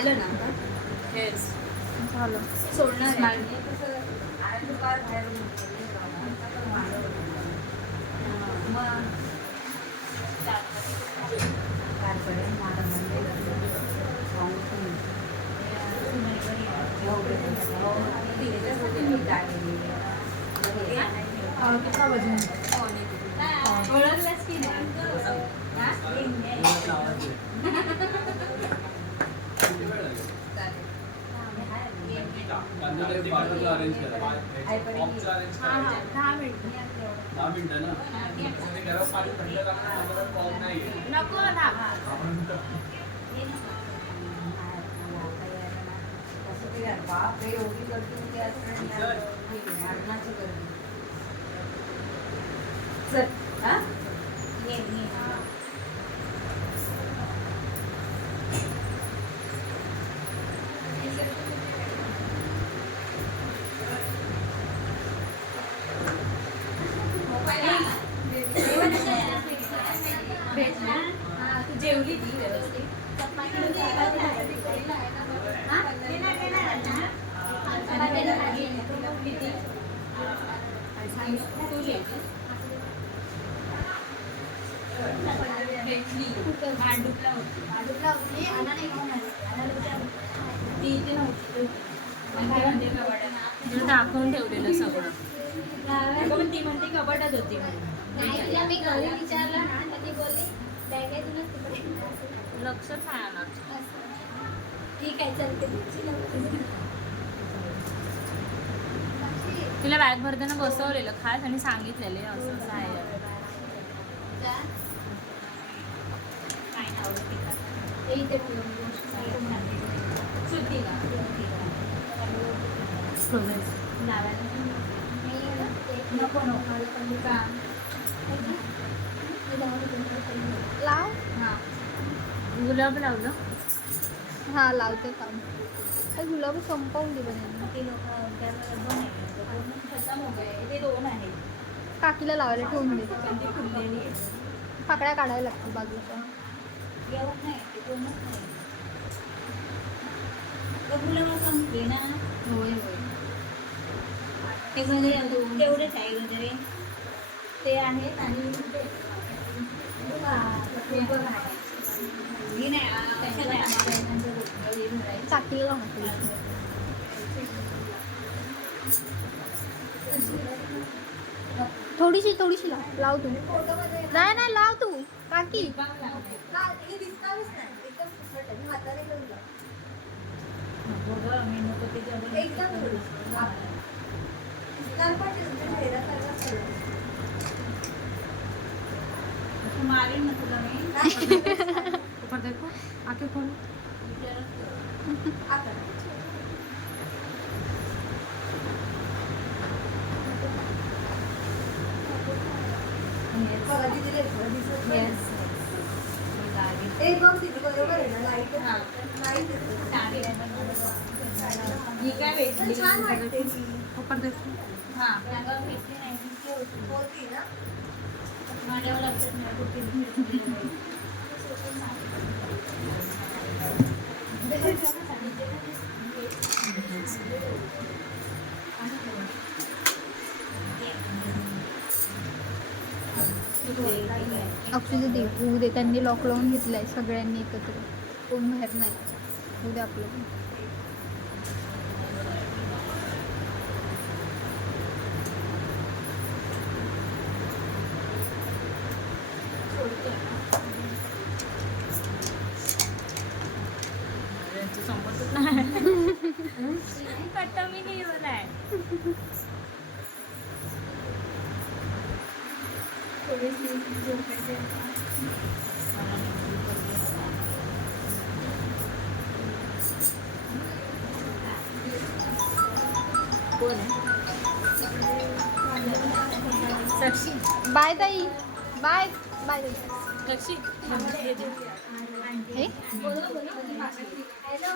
झालं ना आता? येस झालं. सोडणार आहे. कितना वजन ओळखलंच की नाही? अरेंज करा. 10 मिनिटं. 10 मिनिटं ना. ते गरम पाणी थंड करणार पाऊस नाही आहे. नको ना. बाप रे एवढी गर्दी होती आज. चल. हा? तू जेवली ती व्यवस्थित? तू जेवली? भांडुपला होती. ती इथे नव्हती. तिला दाखवून ठेवलेलं सगळं. अगं पण ती म्हणते कपाटात होती म्हणून. नाही तिला मी घरी विचारलं ना तर ती बोलली बॅगेतूनच तिकडे लक्षच नाही आलं. ठीक आहे चलते तिला बॅग भरताना बसवलेलं खास आणि सांगितलेले असं असं आहे. काय नाव ते इथे सुट्टी का? नको नको का? लाव हां. गुलाब लावलं. हा लावते काम गुलाब संपवून दे बने ते लोक खतम हो गए. ते 2 आहेत. काकीला लावायला ठेवून दे पण ती फुललेली आहे. पाकळ्या काढायला लागतील बाजूच्या एवढं नाही. ते 2च नाही. गुलाब संपले ना. होय होय. ते म्हणजे तेवढेच आहे वगैरे ते आहेत आणि ते बघा ही नाही कशाला आहे? काकीला लावून थोडीशी लाव तू नाही नाही लाव तू काकी मारेन ना तुला मी. ऊपर देखो आके खोलो. ही काय भेटली? ऊपर देखो. हां भेटली नाही होती ना. माझ्यावर लक्षात नाही कुठे अक्षुझे दे उद्या त्यांनी लॉक लावून घेतलाय सगळ्यांनी एकत्र कोण बाहेर नाही उद्या आपलं संपतच नाही. कट्टा मी नाही बोलाय. कोण आहे? साक्षी. बाय ताई बाय बाय ताई साक्षी हे हॅलो